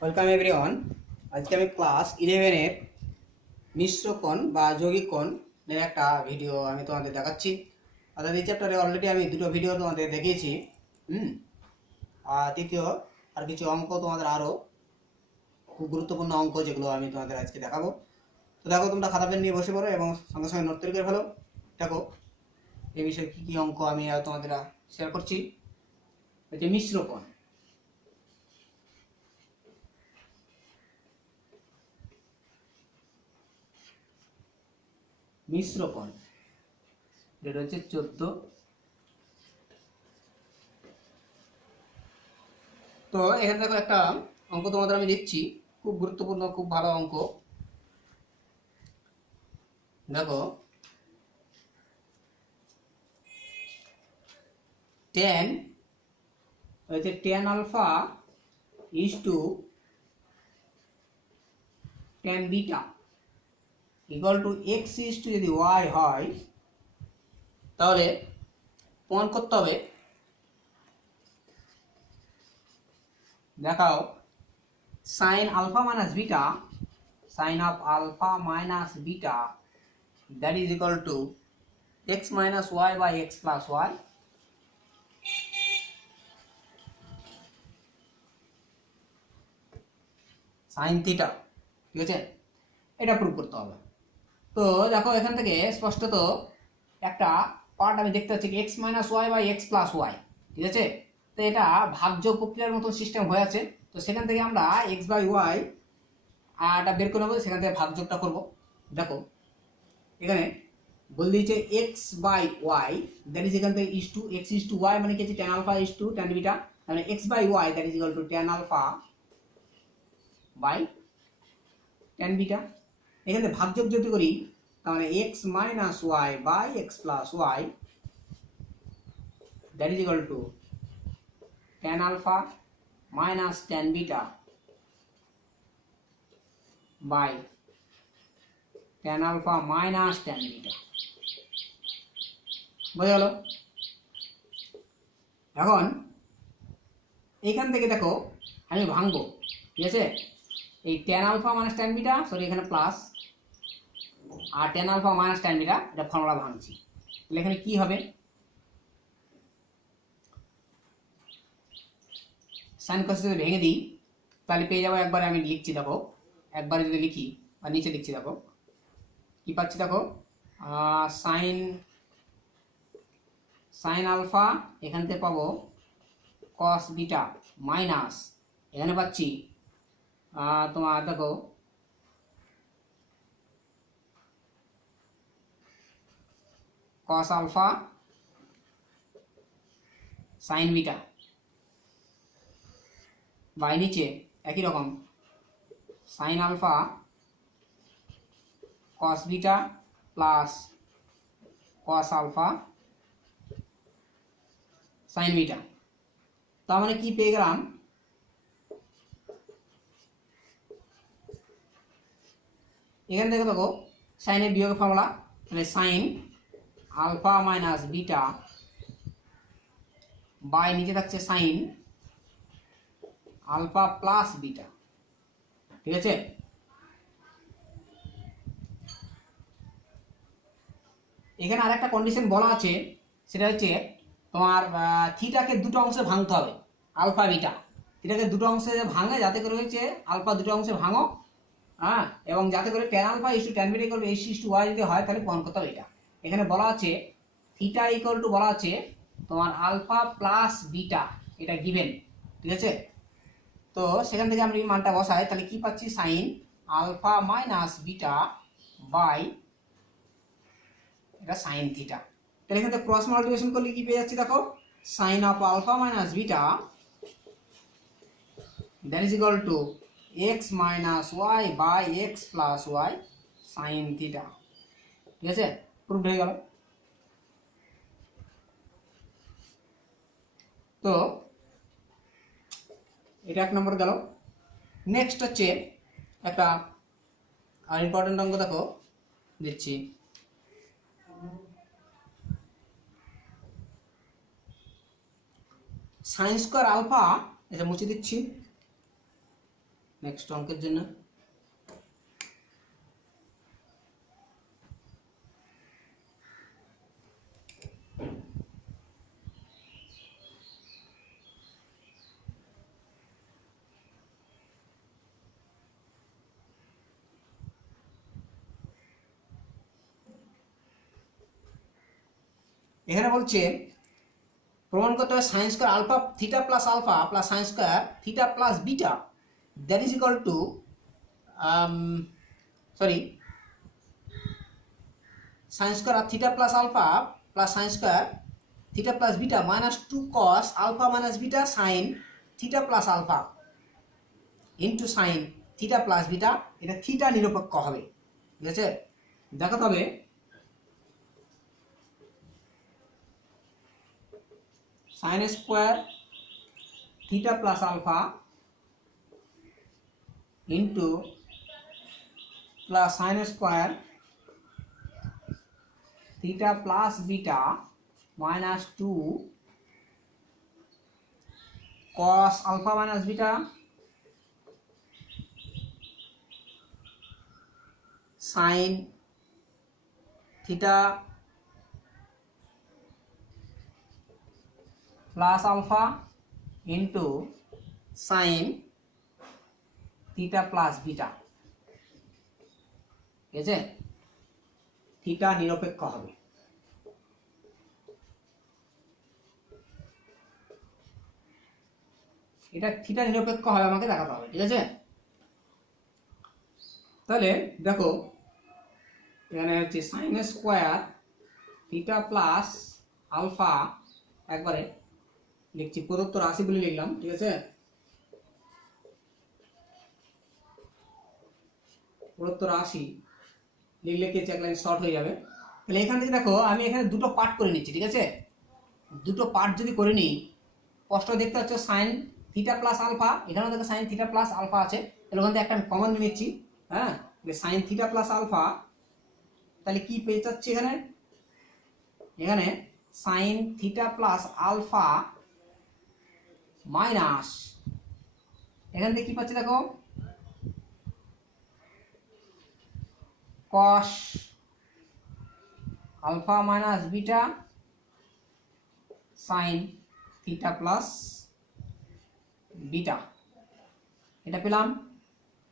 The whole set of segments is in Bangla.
Welcome everyone. আজকে আমি ক্লাস 11-এর মিশ্র কোণ বা যৌগিক কোণের একটা ভিডিও আমি তোমাদের দেখাচ্ছি। অর্থাৎ এই চ্যাপ্টারে অলরেডি আমি দুটো ভিডিও তোমাদের দেখিয়েছি। আর তৃতীয় আর কিছু অঙ্ক তোমাদের আরও খুব গুরুত্বপূর্ণ অঙ্ক যেগুলো আমি তোমাদের আজকে দেখাবো। তো দেখো, তোমরা খাতা পেন নিয়ে বসে পড়ো এবং সঙ্গে সঙ্গে নোট তৈরি করে ফেলো। দেখো এই বিষয়ে কী কী অঙ্ক আমি আর তোমাদের শেয়ার করছি। হচ্ছে মিশ্র কোণ। মিশ্র কোণ যেটা হচ্ছে 14। তো এখানে দেখো একটা অঙ্ক তোমাদের আমি দিচ্ছি, খুব গুরুত্বপূর্ণ, খুব ভালো অঙ্ক। দেখো, টেন হচ্ছে ten alpha is to ten beta equal to X is to যদি ওয়াই হয়, তাহলে প্রমাণ করতে হবে। দেখাও, sine alpha minus beta, sine of alpha minus beta that is equal to X minus Y by X plus Y sine theta. ঠিক আছে, এটা প্রুভ করতে হবে। তো দেখো, এখান থেকে স্পষ্টত একটা পার্ট আমি দেখতে পাচ্ছি X minus Y by X plus Y. ঠিক আছে, তো এটা ভাগযোগ প্রক্রিয়ার মতন সিস্টেম হয়ে আছে। তো সেখান থেকে আমরা এক্স বাই ওয়াই এটা বের করে নেবো, সেখান থেকে ভাগযোগটা করবো। দেখো, এখানে বলে দিয়েছে X by Y that is এখান থেকে is to X is to Y, মানে কি আছে ten alpha is to ten beta, মানে X by Y that is equal to ten alpha by ten beta. এখান থেকে ভাগযোগ যদি করি, তাহলে X minus Y by X plus Y that is equal to ten alpha minus ten beta by ten alpha minus ten beta. বোঝা গেল? এখন এইখান থেকে দেখো আমি ভাঙবো। ঠিক আছে, এই ten alpha minus ten beta, sorry এখানে প্লাস, আর ten alpha minus ten beta এটা ফর্মুলা ভাঙছি। তাহলে এখানে কি হবে, সাইন কস যদি ভেঙে দিই তাহলে পেয়ে যাবো। একবারে আমি লিখছি, দেখো একবারে যদি লিখি বা নিচে লিখছি, দেখো কি পাচ্ছি। দেখো সাইন সাইন আলফা এখান থেকে পাবো কস বিটা মাইনাস এখানে পাচ্ছি তোমার দেখো cos alpha sine beta by নিচে একই রকম sine alpha cos beta plus cos alpha sine beta. তার মানে কি পেয়ে গেলাম, এখান থেকে দেখো সাইনের বিয়োগ ফর্মুলা, মানে sine alpha minus beta by নিচে থাকছে সাইন আলফা প্লাস বিটা। ঠিক আছে, এখানে আরেকটা কন্ডিশন বলা আছে, সেটা হচ্ছে তোমার থিটাকে দুটো অংশে ভাঙতে হবে। আলফা বিটা থিটাকে দুটো অংশে ভাঙে, যাতে করে হচ্ছে আলফা দুটো অংশে ভাঙো, হ্যাঁ, এবং যাতে করে ten alpha is to ten beta equal to X is to Y যদি হয়, তাহলে প্রমাণ করতে হবে এটা। এখানে বলা আছে থিটা ইকুয়াল টু বলা আছে তোমার আলফা প্লাস বিটা, এটা গিভেন। ঠিক আছে, তো সেখান থেকে আমি মানটা বসাই, তাহলে কি পাচ্ছি, sine alpha minus beta by এটা সাইন থিটা। তাহলে এখান থেকে ক্রস মাল্টিপ্লিকেশন করলে কি পেয়ে যাচ্ছি, দেখো sine of alpha minus beta that is equal to X minus Y by X plus Y sine theta. ঠিক আছে, প্রুভড হয়ে গেল। তো এটা এক নম্বর গেল। নেক্সট হচ্ছে একটা আর ইম্পর্টেন্ট অঙ্ক, দেখো দিচ্ছি। সাইন স্কোয়ার আলফা, এটা মুছে দিচ্ছি, নেক্সট অঙ্কের জন্য। এখানে বলছে প্রমাণ করতে হবে sine square alpha theta plus alpha plus sine square theta plus beta that is equal to sine square theta plus alpha plus sine square theta plus beta minus 2 cos alpha minus beta sine theta plus alpha into sine theta plus beta. এটা থিটা নিরপেক্ষ হবে, ঠিক আছে। দেখাতে হবে sine square theta plus alpha into plus sine square theta plus beta minus 2 cos alpha minus beta sine theta plus alpha into sine theta plus beta, ঠিক আছে। থিটা নিরপেক্ষ হবে। এটা থিটা নিরপেক্ষ হবে আমাকে দেখাতে হবে, ঠিক আছে। তাহলে দেখো এখানে হচ্ছে sine square theta plus alpha, একবারে লিখছি প্রদত্ত রাশি বলে লিখলাম, ঠিক আছে। প্রদত্ত রাশি লিখলে কি এক লাইন শর্ট হয়ে যাবে। তাহলে এখান থেকে দেখো আমি এখানে দুটো পার্ট করে নিচ্ছি, ঠিক আছে। দুটো পার্ট যদি করে নিই স্পষ্ট দেখতে হচ্ছে সাইন থিটা প্লাস আলফা, এখানেও দেখো সাইন থিটা প্লাস আলফা আছে, তাহলে ওখান থেকে একটা আমি কমন নিয়ে নিচ্ছি। হ্যাঁ, সাইন থিটা প্লাস আলফা, তাহলে কি পেয়ে যাচ্ছি এখানে, এখানে sine theta plus alpha minus, এখান থেকে কি পাচ্ছি দেখো cos alpha minus beta sine theta plus beta, এটা পেলাম।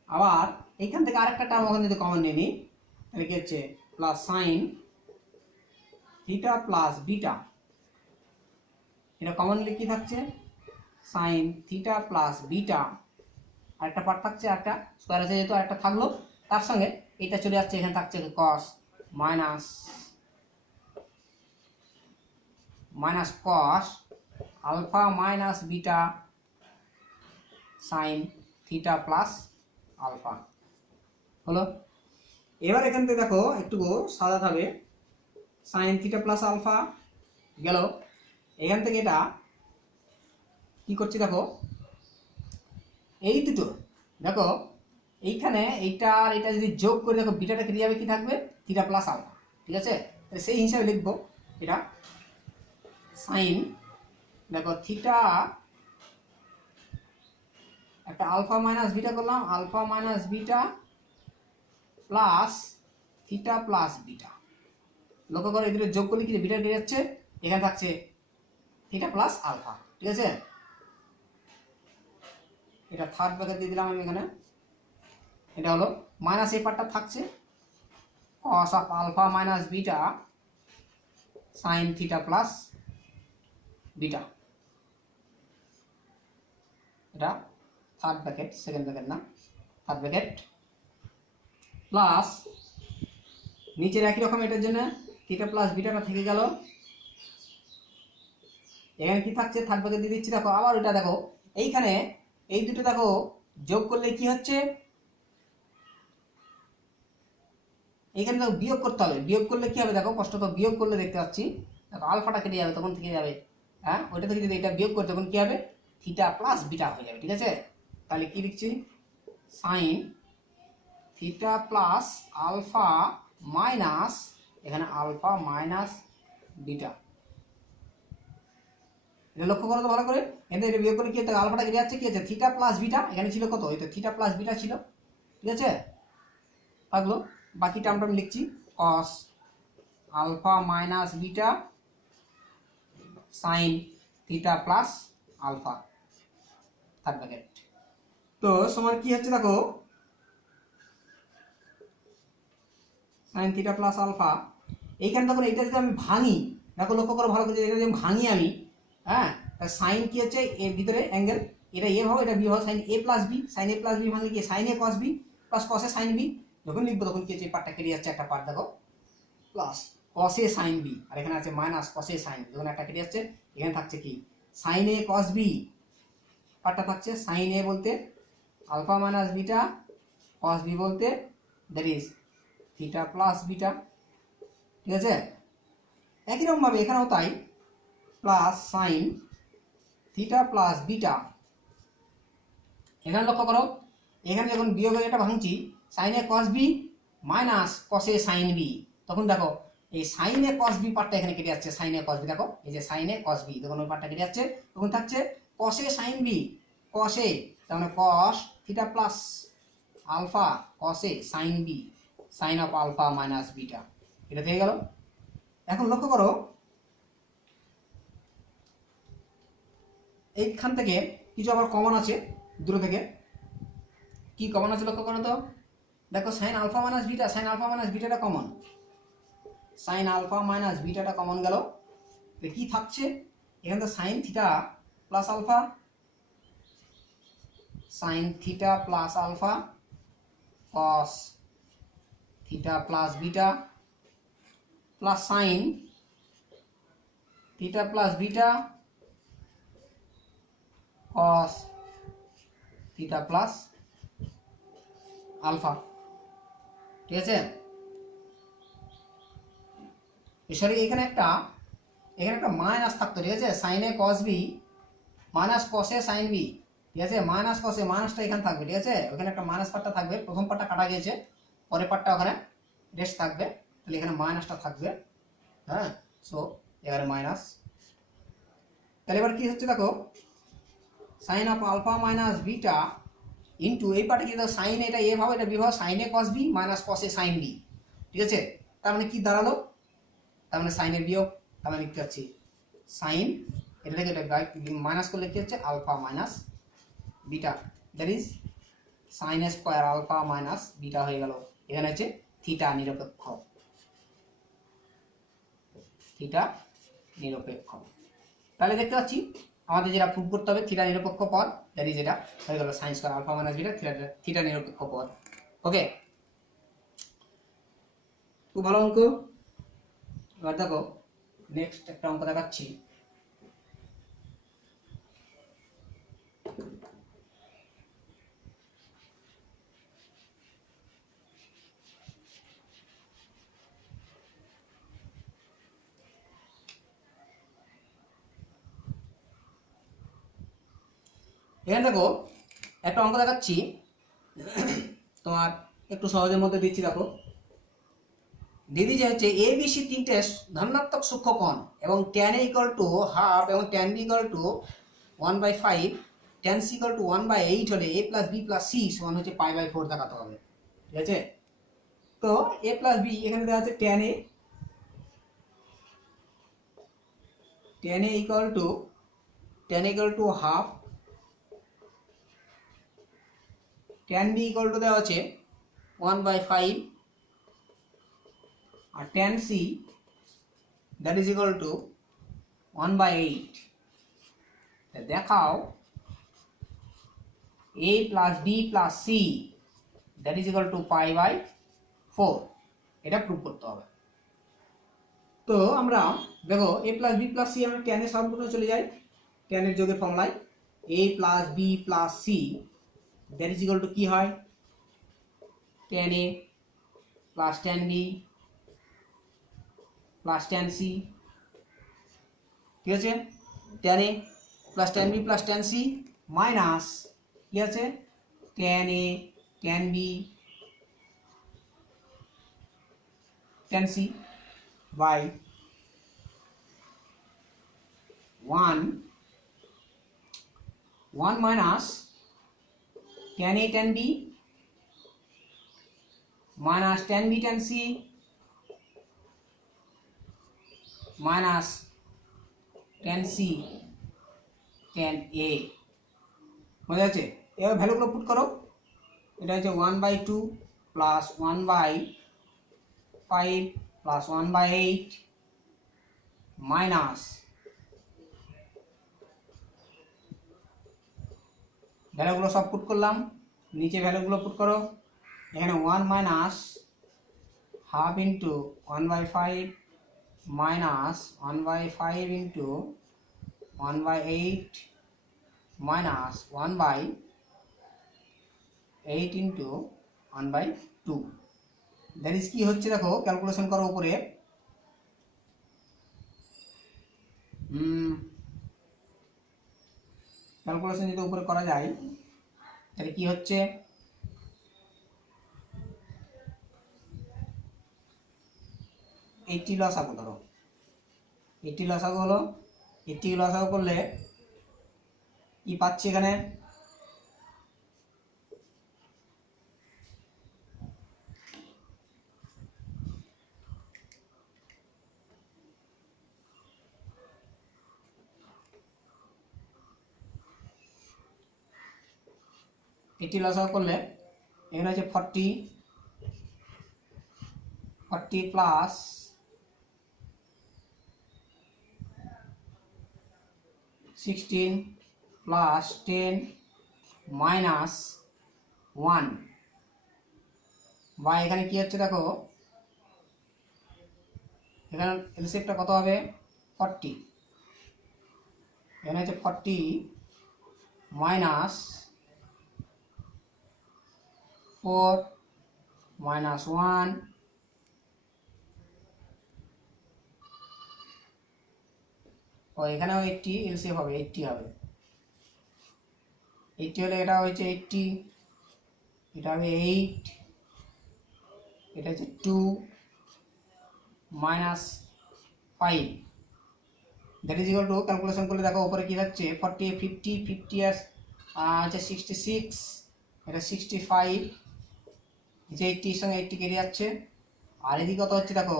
আবার এইখান থেকে আরেকটা টার্ম ওখান থেকে কমন নিয়ে নিই, তাহলে কি হচ্ছে plus sine theta plus beta, এটা কমন নিলে কি থাকছে সাইন থিটা প্লাস বিটা, আরেকটা পার্ট থাকছে, একটা স্কোয়ার আছে যেহেতু আরেকটা থাকলো, তার সঙ্গে এটা চলে যাচ্ছে, এখানে থাকছে cos minus cos alpha minus beta sine theta plus alpha হলো। এবার এখান থেকে দেখো একটু সাদা হবে, সাইন থিটা প্লাস আলফা গেল, এখান থেকে এটা কি করছি দেখো এই দুটো দেখো এইখানে এইটা আর এটা যদি যোগ করে দেখো বিটাটা কেটে যাবে, কি থাকবে থিটা প্লাস আলফা, ঠিক আছে। সেই হিসাবে লিখবো এটা সাইন দেখো থিটা একটা আলফা মাইনাস বিটা করলাম, alpha minus beta plus theta plus beta, লক্ষ্য করো এগুলো যোগ করলে কি বিটা কেটে যাচ্ছে, এখানে থাকছে থিটা প্লাস আলফা, ঠিক আছে। এটা থার্ড ব্র্যাকেট দিয়ে দিলাম আমি এখানে, এটা হলো মাইনাস এই পার্টটা থাকছে cos of alpha minus beta sine theta plus beta, এটা থার্ড ব্র্যাকেট, সেকেন্ড ব্র্যাকেট না, থার্ড ব্র্যাকেট প্লাস নিচের একই রকম এটার জন্য থিটা প্লাস বিটাটা থেকে গেল, এখানে কি থাকছে থার্ড ব্র্যাকেট দিয়ে দিচ্ছি দেখো। আবার ওটা দেখো এইখানে এই দুটো দেখো যোগ করলে কি হচ্ছে, এইখানে দেখো বিয়োগ করতে হবে, বিয়োগ করলে কি হবে দেখো স্পষ্ট বিয়োগ করলে দেখতে পাচ্ছি দেখো আলফাটা কেটে যাবে, তখন থেকে যাবে, হ্যাঁ ওইটা থেকে যদি এটা বিয়োগ করে তখন কি হবে থিটা প্লাস বিটা হয়ে যাবে, ঠিক আছে। তাহলে কি লিখছি sine theta plus alpha minus, এখানে আলফা মাইনাস বিটা, এটা লক্ষ্য করো তো ভালো করে। এখানে এটা বিয়োগ করে কি হচ্ছে, আলফাটা কেটে যাচ্ছে, কি আছে থিটা প্লাস বিটা, এখানে ছিল কত, এটা থিটা প্লাস বিটা ছিল, ঠিক আছে থাকলো। বাকি টার্মটা আমি লিখছি cos alpha minus beta sine theta plus alpha third bracket. তো সমান কি হচ্ছে দেখো, সাইন থিটা প্লাস আলফা। এইখানে তখন এটা যদি আমি ভাঙি, দেখো লক্ষ্য করো ভালো করে, এটা যদি ভাঙি আমি, হ্যাঁ সাইন কি হচ্ছে এর ভিতরে অ্যাঙ্গেল, এটা এ হবে এটা বি হবে, সাইন এ প্লাস বি, সাইন এ প্লাস বি ভাঙলে কি sign A cos B plus cos A sine B. যখন লিখবো তখন কি হচ্ছে, এই পার্টটা কেটে যাচ্ছে, একটা পার্ট দেখো plus cos A sine B, আর এখানে আছে minus cos A sine B, যখন একটা কেটে যাচ্ছে এখানে থাকছে কি সাইন এ কস বি, পার্টটা থাকছে সাইন এ বলতে alpha minus beta, cos B বলতে that is theta plus beta, ঠিক আছে। একই রকম ভাবে এখানেও তাই, plus sine theta plus beta. এখানে লক্ষ্য করো, এখানে যখন বিয়োগের এটা ভাঙছি sine A cos B minus cos A sine B, তখন দেখো এই সাইন এ কস বি পার্টটা এখানে কেটে যাচ্ছে, সাইন এ কস বি দেখো এই যে সাইন এ কস বি, তখন ওই পার্টটা কেটে যাচ্ছে, তখন থাকছে কস A sine B, cos A তার মানে cos theta plus alpha cos A sine B sine of alpha minus beta, এটা থেকে গেল। এখন লক্ষ্য করো এইখান থেকে কিছু আবার কমন আছে দূরে থেকে, কি কমন আছে লক্ষ্য করো তো, দেখো sine alpha minus beta, sine alpha minus বিটাটা কমন, সাইন আলফা মাইনাস বিটাটা কমন গেল। কি থাকছে এখানে তো sine theta plus alpha, sine theta plus alpha cos theta plus beta plus sine theta plus beta cos theta plus alpha, ঠিক আছে। সরি এখানে একটা মাইনাস থাকতো, ঠিক আছে, sine A cos B minus cos A sine B, ঠিক আছে, মাইনাস কস এ মাইনাসটা এখানে থাকবে, ঠিক আছে, ওখানে একটা মাইনাস পার্টটা থাকবে, প্রথম পার্টটা কাটা গিয়েছে, পরের পার্টটা ওখানে রেস্ট থাকবে, তাহলে এখানে মাইনাসটা থাকবে, হ্যাঁ সো এবারে মাইনাস। তাহলে এবার কি হচ্ছে দেখো, sine of alpha minus beta into এই পার্টে কি দেখো সাইন এটা এ ভাবে, এটা বি ভাবে, sign A cos B minus cos A sine B, ঠিক আছে। তার মানে কি দাঁড়ালো, তার মানে সাইনের বিয়োগ, তার মানে লিখতে পাচ্ছি সাইন এটা থেকে এটা মাইনাস করলে কি হচ্ছে alpha minus beta, that is sine square alpha minus beta হয়ে গেল। এখানে হচ্ছে থিটা নিরপেক্ষ, থিটা নিরপেক্ষ। তাহলে দেখতে পাচ্ছি আমাদের যেটা প্রুভ করতে হবে থিটা নিরপেক্ষ পদ, দ্যাট ইজ এটা হয়ে গেল sine square alpha minus beta theta নিরপেক্ষ পদ। ওকে, খুব ভালো অঙ্ক। এবার দেখো নেক্সট একটা অঙ্ক দেখাচ্ছি। এখানে দেখো একটা অঙ্ক দেখাচ্ছি তোমার, একটু সহজের মধ্যে দিচ্ছি দেখো। দিদি যে হচ্ছে এ বি সি তিনটে ধনাত্মক সূক্ষ্মকোণ এবং tan A equal to half এবং tan B equal to 1/5, tan C equal to 1/8 হলে A plus B plus C সমান হচ্ছে π/4 দেখাতে হবে, ঠিক আছে। তো এ প্লাস বি এখানে দেওয়া আছে tan A equal to half, tan B equal to দেওয়া আছে 1/5 আর tan C that is equal to 1/8। দেখাও a plus B plus C that is equal to π/4, এটা প্রুভ করতে হবে। তো আমরা দেখো a plus B plus C আমরা ট্যানের সম্পূর্ণ চলে যাই, ট্যানের যোগের ফর্মুলায় a plus B plus C that is equal to কি হয়, tan A plus tan B plus tan C, ঠিক আছে, tan A plus tan B plus tan C minus কি আছে tan A tan B tan C by 1 1 minus tan A tan B minus tan B tan C minus tan C tan A বোঝা যাচ্ছে। এবার ভ্যালুগুলো পুট করো। এটা হচ্ছে 1/2 প্লাস 1/5 প্লাস 1/8 মাইনাস ভ্যালুগুলো সব পুট করলাম, নিচে ভ্যালুগুলো পুট করো। এখানে 1 minus half into 1/5 minus 1/5 into 1/8 minus 1/8 into 1/2। That is কি হচ্ছে দেখো, ক্যালকুলেশন করো উপরে। ক্যালকুলেশন যদি উপরে করা যায় তাহলে কি হচ্ছে, এইটি লসাগু ধরো, 80 লসাগু হলো। 80 লসাগু করলে কি পাচ্ছি এখানে, এটি লসাগু করলে এখানে হচ্ছে 40 প্লাস 16 প্লাস 10 মাইনাস 1 বা এখানে কি হচ্ছে দেখো, এখানে রিসিপ্টটা কত হবে 40, এখানে হচ্ছে 40 মাইনাস 4 মাইনাস 1 ও এখানেও 80 এলসিএফ হবে, 80 হবে। 80 হলে এটা হচ্ছে 80, এটা হবে 8, এটা হচ্ছে 2 minus 5। That is equal two, calculation করলে দেখো উপরে কি হচ্ছে 40 50 50 আর হচ্ছে 66, এটা 65, যে 80 এর সঙ্গে 80 কেটে যাচ্ছে। আর এদিকে কত হচ্ছে দেখো,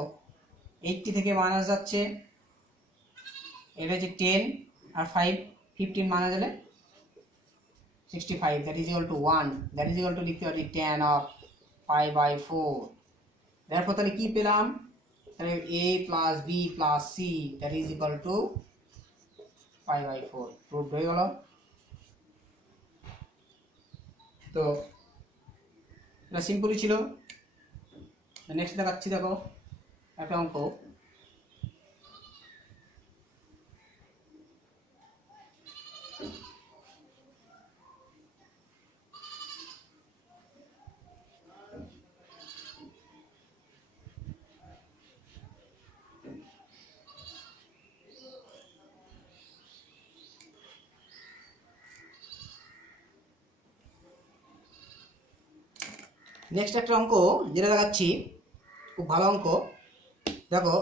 80 থেকে মাইনাস যাচ্ছে, এটা হচ্ছে 10 আর 5 15 মাইনাস হলে 65, that is equal two 1, that is equal two লিখতে পারি tan অফ 5/4। দেখো তাহলে কি পেলাম, তাহলে a plus b plus c that is equal two 5/4 proof হয়ে গেল। তো এটা সিম্পলই ছিল। নেক্সট দেখাচ্ছি, দেখো একটা অঙ্ক। নেক্সট একটা অঙ্ক যেটা দেখাচ্ছি, খুব ভালো অঙ্ক। দেখো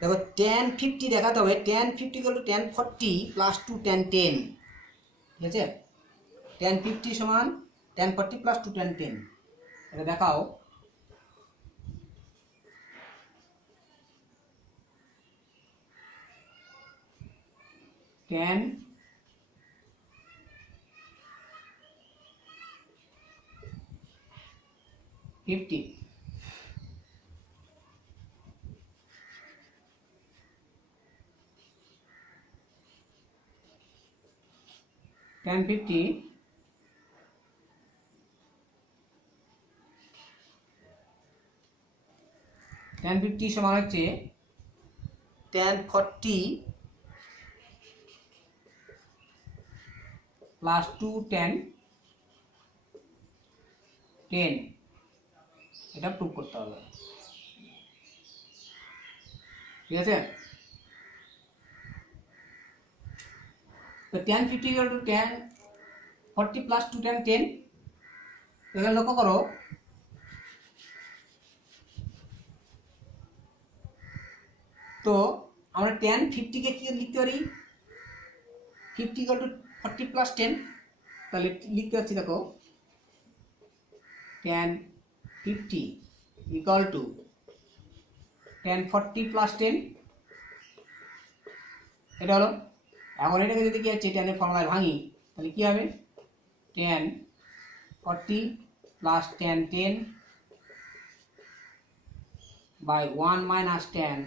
দেখো tan 50 দেখাতে হবে, tan 50 equal to tan 40 plus 2 tan 10, ঠিক আছে। tan 50 সমান tan 40 প্লাস 2 tan 10, এটা দেখাও। tan 50 tan 50 tan 50 সমান হচ্ছে tan 40 প্লাস 2 tan 10, এটা প্রুভ করতে হবে, ঠিক আছে। তো tan 50 equal to tan 40 plus 2 tan 10, এখানে লক্ষ্য করো তো আমরা tan 50-কে কি লিখতে পারি, 50 = 40 + 10, তাহলে লিখতে পাচ্ছি দেখো tan 50 = tan 40 + 10, এটা হলো। এখন এটাকে যদি কি হচ্ছে ট্যানের ফর্মুলায় ভাঙি তাহলে কি হবে, tan 40 + tan 10 by 1 - tan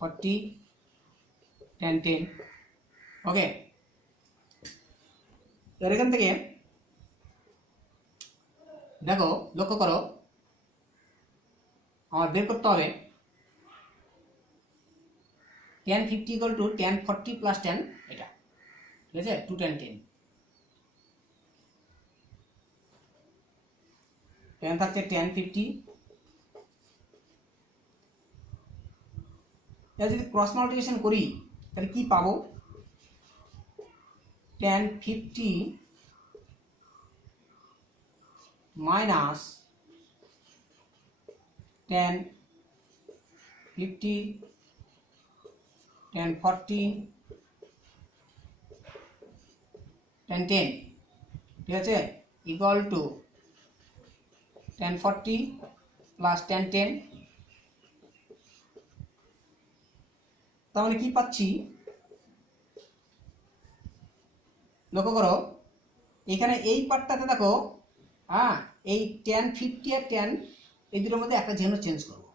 40 tan 10। ওকে, এর এখান থেকে দেখো লক্ষ্য করো আমার বের করতে হবে tan 50 = tan 40 + 10, এটা ঠিক আছে 2 tan 10, tan থাকছে tan 50, এটা যদি ক্রস মাল্টিপ্লিকেশন করি তাহলে কি পাবো, tan 50 minus tan 50 tan 40 tan 10, ঠিক আছে, ইকুয়াল টু tan 40 + tan 10। তার মানে কি পাচ্ছি লক্ষ্য করো, এখানে এই পার্টটাতে দেখো, হ্যাঁ এই tan 50 আর tan এই দুটোর মধ্যে একটা যেন চেঞ্জ করবো।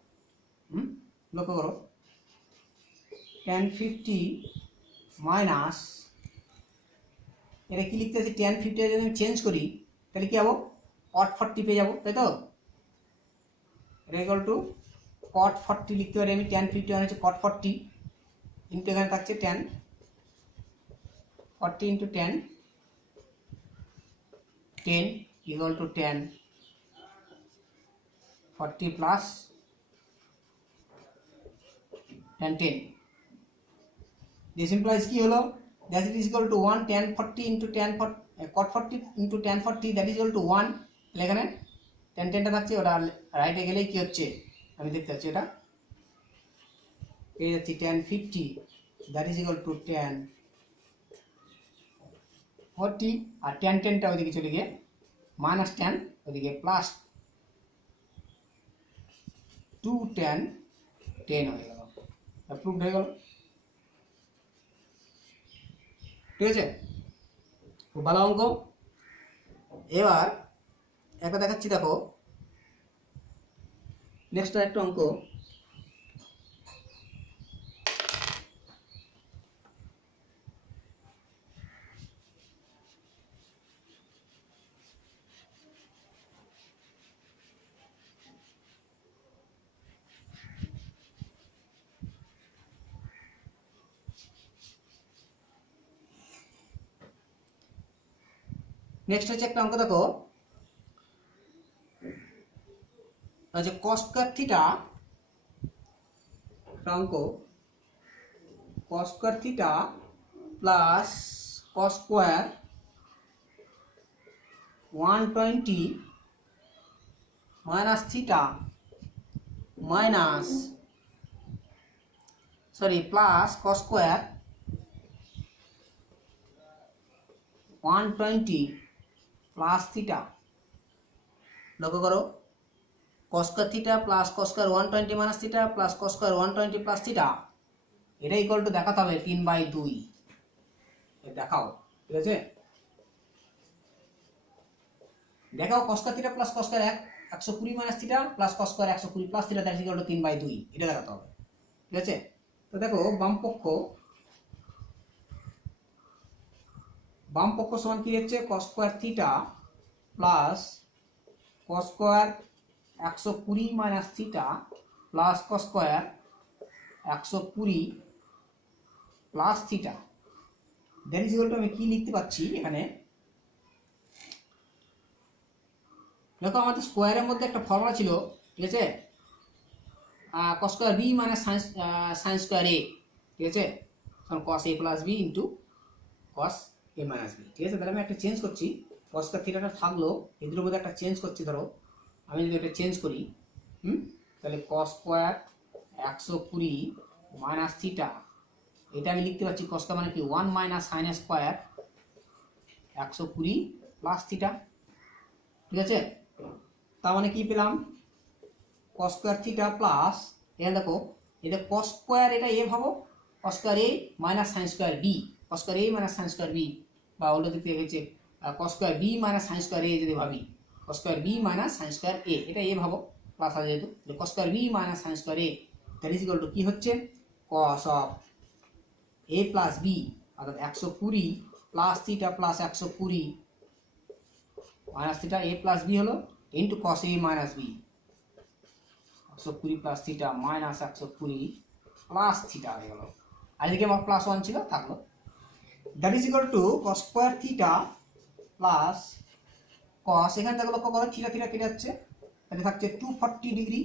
লক্ষ্য করো tan 50 মাইনাস, এটা কি লিখতে আছে, tan 50 যদি আমি চেঞ্জ করি তাহলে কি যাবো cot 40 পেয়ে যাবো, তাই তো, এটা ইকুয়াল টু cot 40 লিখতে পারি আমি, tan 50 মানে হচ্ছে cot 40 ইন্টু এখানে থাকছে tan 40 into tan 10 equal to tan 40 plus tan 10। This implies কি হলো, that is equal two 1 tan 40 into tan cot 40 into tan 40, that is equal two 1। তাহলে এখানে tan 10টা থাকছে, ওটা রাইটে গেলেই কি হচ্ছে আমি দেখতে পাচ্ছি, এটা পেয়ে যাচ্ছি tan 50 that is equal to tan 40, আর tan 10টা ওইদিকে চলে গিয়ে মাইনাস tan ওইদিকে প্লাস 2 tan 10 হয়ে গেল, অ্যাপ্রুভড হয়ে গেল, ঠিক আছে, খুব ভালো অঙ্ক। এবার একটা দেখাচ্ছি দেখো, নেক্সট একটা অঙ্ক, নেক্সট হচ্ছে একটা অঙ্ক দেখো, আচ্ছা cos স্কয়ার থিটা, একটা অঙ্ক cos square theta plus cos square 120 minus theta minus plus cos square 120 plus theta. লক্ষ্য করো cos square theta plus cos square 120 minus theta plus cos square 120 plus theta, এটা ইকুয়াল টু দেখাতে হবে 3/2, দেখাও, ঠিক আছে, দেখাও cos square theta plus cos square 120 minus theta plus cos square 120 plus theta, that is equal two 3/2, এটা দেখাতে হবে, ঠিক আছে। তো দেখো বাম পক্ষ সমান কি হচ্ছে, cos square theta plus cos square 120 minus theta plus cos square 120 plus theta, that is equal two আমি কি লিখতে পাচ্ছি এখানে, দেখো আমাদের স্কোয়ারের মধ্যে একটা ফর্মুলা ছিল, ঠিক আছে, cos স্কয়ার b মানে sin স্কয়ার a, ঠিক আছে, cos a plus b into cos a minus b, ঠিক আছে। তাহলে আমি একটা চেঞ্জ করছি, cos স্কয়ার থিটাটা থাকলো, এদের মধ্যে একটা চেঞ্জ করছি, ধরো আমি যদি এটা চেঞ্জ করি, তাহলে cos স্কয়ার 120 মাইনাস থিটা, এটা আমি লিখতে পারছি কস স্কয়ার মানে কি 1 minus sine square 120 plus theta. ঠিক আছে, তার মানে কি পেলাম কস স্কয়ার থিটা প্লাস, এখানে দেখো এটা কস স্কয়ার, এটা এ ভাবো cos square A minus sine square B, cos square A minus sine square B, বা উল্টো দিক থেকে হচ্ছে cos square B minus sine square A যদি ভাবি, cos square B minus sine square A, এটা এ ভাবো প্লাস আছে যেহেতু, cos square B minus sine square A that is equal to কি হচ্ছে cos of A plus B, অর্থাৎ 120 plus theta plus 120 minus theta A plus B হলো into cos A minus B, 120 plus theta minus 120 plus theta হয়ে গেল, আর এদিকে আমার প্লাস 1 ছিল থাকলো, that is equal to cos square theta plus cos, এখানে দেখো লক্ষ্য করো থিটা থিটা কেটে যাচ্ছে, তাহলে থাকছে 240 ডিগ্রি,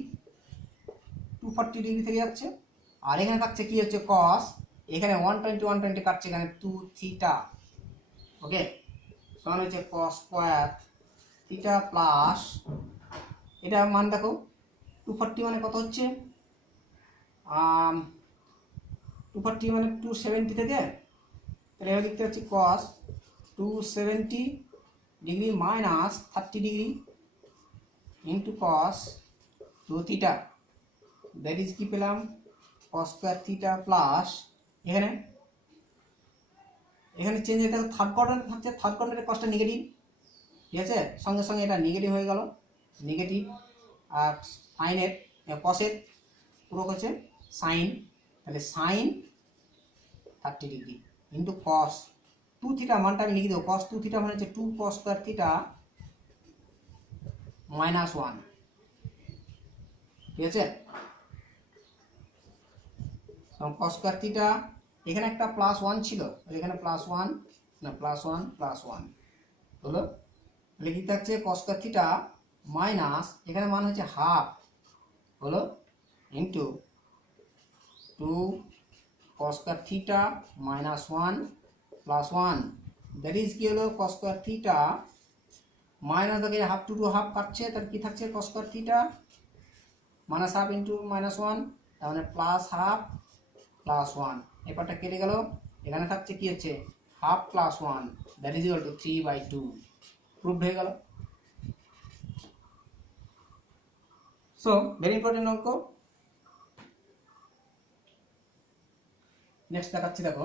240 ডিগ্রি থেকে যাচ্ছে, আর এখানে থাকছে কি হচ্ছে কস, এখানে 120 কাটছে, এখানে 2 থিটা, ওকে, সমান হচ্ছে কস স্কয়ার থিটা প্লাস, এটা মান দেখো 240 মানে কত হচ্ছে 240 মানে 270 থেকে, তাহলে এবার লিখতে পাচ্ছি কস 270 degree minus 30 degree into cos 2 theta, that is কি পেলাম কস স্কয়ার থিটা প্লাস, এখানে এখানে চেঞ্জ এটা থার্ড কোয়ার্টারে থাকছে, থার্ড কোয়ার্টারে কসটা নেগেটিভ, ঠিক আছে, সঙ্গে সঙ্গে এটা নেগেটিভ হয়ে গেল, নেগেটিভ, আর সাইনের কসের পুরো হচ্ছে সাইন, তাহলে sine 30 degree into cos 2 theta, মানটা আমি লিখে দেবো কস 2 থিটা মানে হচ্ছে 2 কস স্কয়ার থিটা মাইনাস 1, ঠিক আছে, কস স্কয়ার থিটা, এখানে একটা প্লাস 1 ছিল, এখানে প্লাস 1 না প্লাস 1 প্লাস 1 হলো, তাহলে কি থাকছে কস স্কয়ার থিটা মাইনাস, এখানে মান হচ্ছে হাফ হলো into 2 cos square theta minus 1 plus 1, that is কি হলো cos স্কয়ার থিটা মাইনাস, দেখে হাফ টু হাফ কাটছে, তাহলে কি থাকছে cos square theta minus half into minus 1, তার মানে প্লাস হাফ প্লাস 1, এপারটা কেটে গেল, এখানে থাকছে কি হচ্ছে half plus 1, that is equal two 3/2, proved হয়ে গেল। সো ভেরি ইম্পর্টেন্ট অঙ্ক, নেক্সট দেখাচ্ছি দেখো,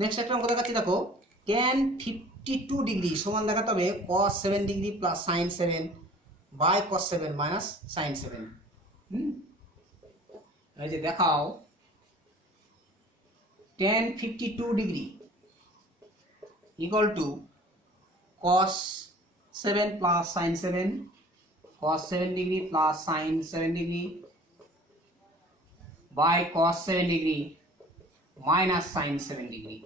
নেক্সট একটা অঙ্ক দেখাচ্ছি দেখো, tan 52 ডিগ্রি সমান দেখাতে হবে cos 7 degree plus sin 7 by cos 7 minus sin 7, এই যে দেখাও tan 52 degree equal to cos 7 plus sin 7, cos 7 degree plus sin 7 degree by cos 7 degree minus sin 7 degree,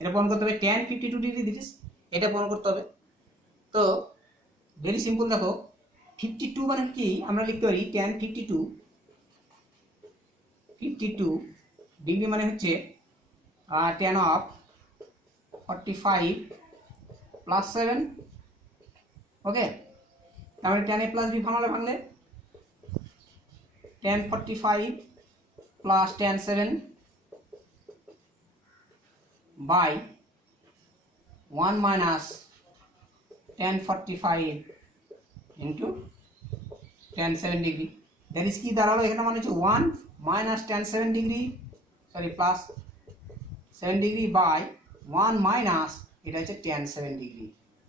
এটা প্রমাণ করতে হবে tan 52 ডিগ্রি দিস, এটা প্রমাণ করতে হবে। তো ভেরি সিম্পল, দেখো 52 মানে কি আমরা লিখতে পারি tan 52 ডিগ্রি মানে হচ্ছে tan অফ 45 প্লাস 7, ওকে, তাহলে tan a প্লাস b ভাঙলে tan 45 plus tan 7 by 1 minus tan 45 into tan 7 degree, that is কি দাঁড়ালো এখানে মানে হচ্ছে 1 minus tan 7 degree, sorry plus 7 degree by 1 minus এটা হচ্ছে tan 7 degree,